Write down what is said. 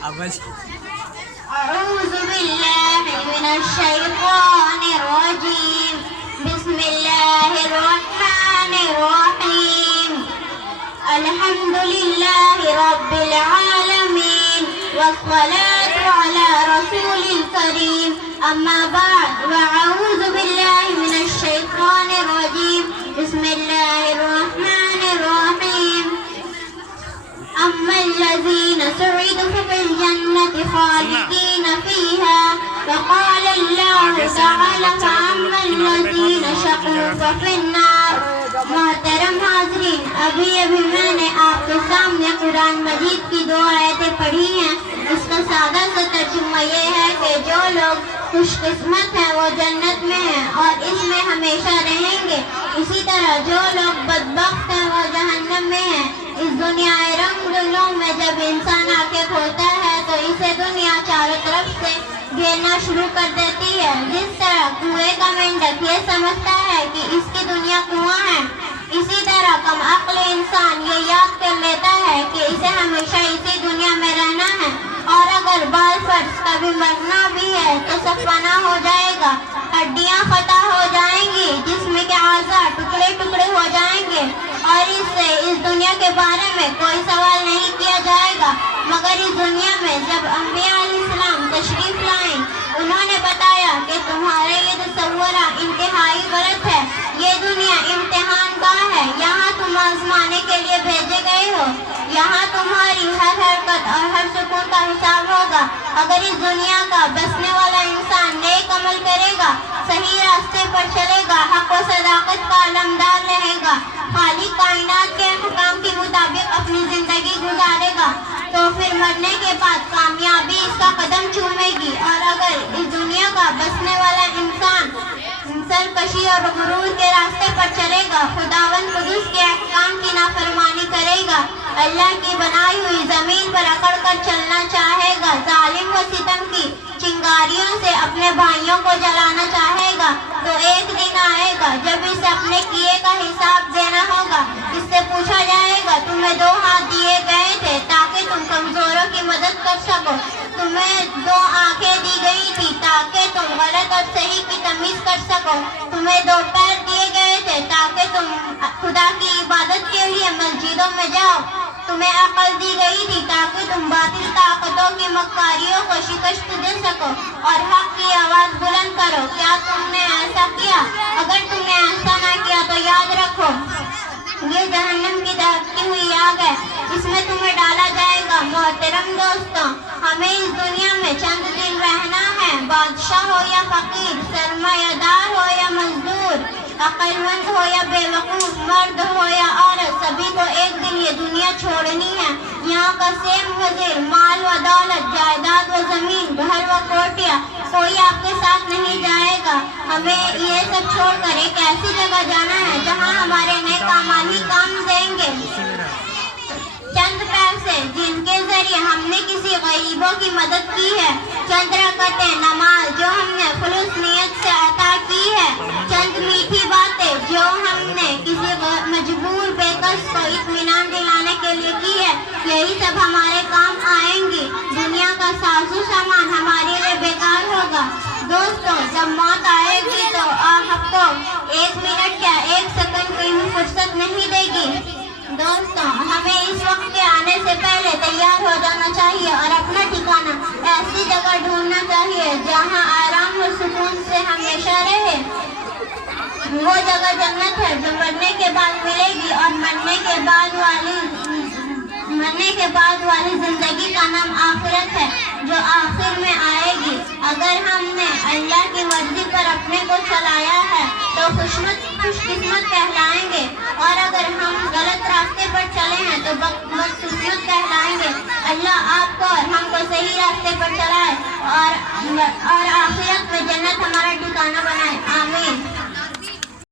أعوذ بالله من الشيطان الرجيم بسم الله الرحمن الرحيم الحمد لله رب العالمين والصلاة على رسول الكريم أما بعد وأعوذ بالله من الشيطان الرجيم بسم الله الرحمن الرحيم أما الذين سعدوا ففي الجنة خالدين فيها وقال الله تعالى فأما الذين شقوا ففي النار. محترم حاضرین، ابھی میں نے آپ کے سامنے قرآن مجید کی 2 آیتیں پڑھی ہیں. اس کا سادہ سا ترجمہ یہ ہے کہ جو لوگ خوش قسمت ہیں وہ جنت میں ہیں اور اس میں ہمیشہ رہیں گے. اسی طرح جو لوگ بدبخت ہیں وہ جہنم میں ہیں. اس دنیا رنگ رنگوں میں جب انسان آنکھیں کھولتا ہے تو اسے دنیا چاروں طرف سے گھیرنا شروع کر دیتی ہے. جس طرح کنویں کا مینڈک یہ سمجھتا ہے کہ اس کی دنیا کنواں ہے، اسی طرح کم عقل انسان یہ یاد کر لیتا ہے کہ اسے ہمیشہ اسی دنیا میں رہنا ہے اور اگر بال فرض کبھی مرنا بھی ہے تو سب فنا ہو جائے گا، ہڈیاں ختم ہو جائیں گی، جسم کے اعضاء ٹکڑے ٹکڑے ہو جائیں گے اور اس سے اس دنیا کے بارے میں کوئی سوال نہیں کیا جائے گا. مگر اس دنیا میں جب انبیاء علیہ السلام تشریف لائیں انہوں نے بتایا کہ تمہارے یہ تصورہ انتہائی غلط ہے. یہ دنیا امتحان گاہ ہے، یہاں تم آزمانے کے لیے بھیجے گئے ہو. یہاں تمہاری ہر حرکت اور ہر سکون کا حساب ہوگا. اگر اس دنیا کا بسنے والا انسان نیک عمل کرے گا، صحیح راستے پر چلے گا، حق و صداقت کا علمدار رہے گا، خالق کائنات کے احکام کے مطابق اپنی زندگی گزارے گا تو پھر مرنے کے بعد کامیابی اس کا قدم چومے گی. اور اگر اس دنیا کا بسنے والا انسان سرکشی اور غرور کے راستے پر چلے گا، خداوند قدوس کے احکام کی نافرمانی کرے گا، اللہ کی بنائی ہوئی زمین پر اکڑ کر چلنا چاہے گا، ظالم و ستم کی چنگاریوں سے اپنے بھائیوں کو جلانا چاہے گا، تو ایک دن آئے گا جب اسے اپنے کیے کا حساب دینا ہوگا. اس سے پوچھا جائے گا تمہیں 2 ہاتھ دیے گئے تھے تاکہ تم کمزوروں کی مدد کر سکو، تمہیں 2 آنکھیں دی گئی تھی تاکہ تم غلط اور صحیح کی تمیز کر سکو، تمہیں 2 پیر دیے گئے تھے تاکہ تم خدا کی عبادت کے لیے مسجدوں میں جاؤ، تمہیں عقل دی گئی تھی تاکہ تم باطل طاقتوں کی مکاریوں کو شکست دے سکو اور حق کی آواز بلند کرو. کیا تم نے ایسا کیا؟ اگر تم نے ایسا نہ کیا تو یاد رکھو یہ جہنم کی دہکتی ہوئی آگ ہے، اس میں تمہیں ڈالا جائے گا. محترم دوستوں، ہمیں اس دنیا میں چند دن رہنا ہے. بادشاہ ہو یا فقیر، سرمایہ دار ہو یا مزدور، عقل مند ہو یا بے وقوف، مرد ہو یا عورت، سبھی کو ایک دن یہ دنیا چھوڑنی ہے. یہاں کا سیم وزیر، مال و دولت، جائیداد و زمین، گھر و کوٹیاں، کوئی آپ کے ساتھ نہیں جائے گا. ہمیں یہ سب چھوڑ کر ایک ایسی جگہ جانا ہے جہاں ہمارے نیک اعمال ہی کام دیں گے. چند پیسے جن کے ذریعے ہم نے کسی غریبوں کی مدد کی ہے، چند رکعتیں نماز جو ہم نے خلوص نیت سے عطا کی ہے، چند میٹھی باتیں جو ہم نے کسی مجبور بے کس کو اطمینان دلانے کے لیے کی ہے، یہی سب ہمارے کام آئیں گی. دنیا کا سازو سامان ہمارے لیے بیکار ہوگا. دوستوں، جب موت آئے گی تو آپ کو 1 منٹ یا 1 سیکنڈ کی بھی فرصت نہیں دے گی. دوستوں، ہمیں اس وقت کے آنے سے پہلے تیار ہو جانا چاہیے اور اپنا ٹھکانہ ایسی جگہ ڈھونڈنا چاہیے جہاں آرام و سکون سے ہمیشہ رہے. وہ جگہ جنت ہے جو مرنے کے بعد ملے گی اور مرنے کے بعد والی زندگی کا نام آخرت ہے جو آخر میں آئے گی. اگر ہم نے اللہ کی مرضی پر اپنے کو چلایا ہے تو خوش قسمت کہلائیں گے اور اگر ہم غلط راستے پر چلے ہیں تو بدقسمت کہلائیں گے. اللہ آپ کو اور ہم کو صحیح راستے پر چلائے اور آخرت میں جنت ہمارا ٹھکانہ بنائے. آمین.